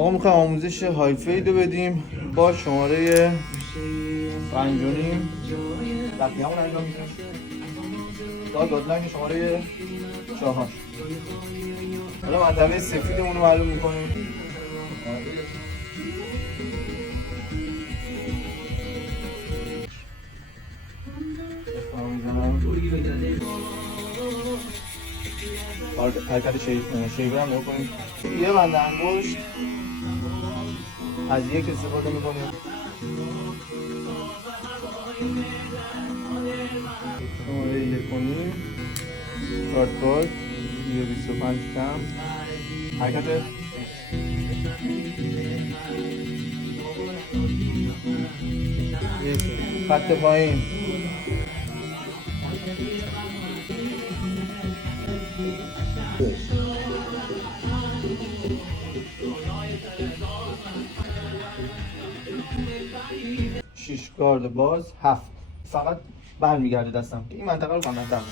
آقا میخوایم آموزش های فید رو بدیم با شماره 5.5 وقتی همون انجام میدیم گایدلاین شماره 4. حالا منطقه سفیدمون رو معلوم میکنیم. حرکت شیبه هم بکنیم. یه بند انگشت از یک استفاده میکنیم. شماره 1.5 شارت باز 25 کم حرکت خط پایین شیش گارد باز 7 فقط برمیگرده دستم که این منطقه رو کاملا دارم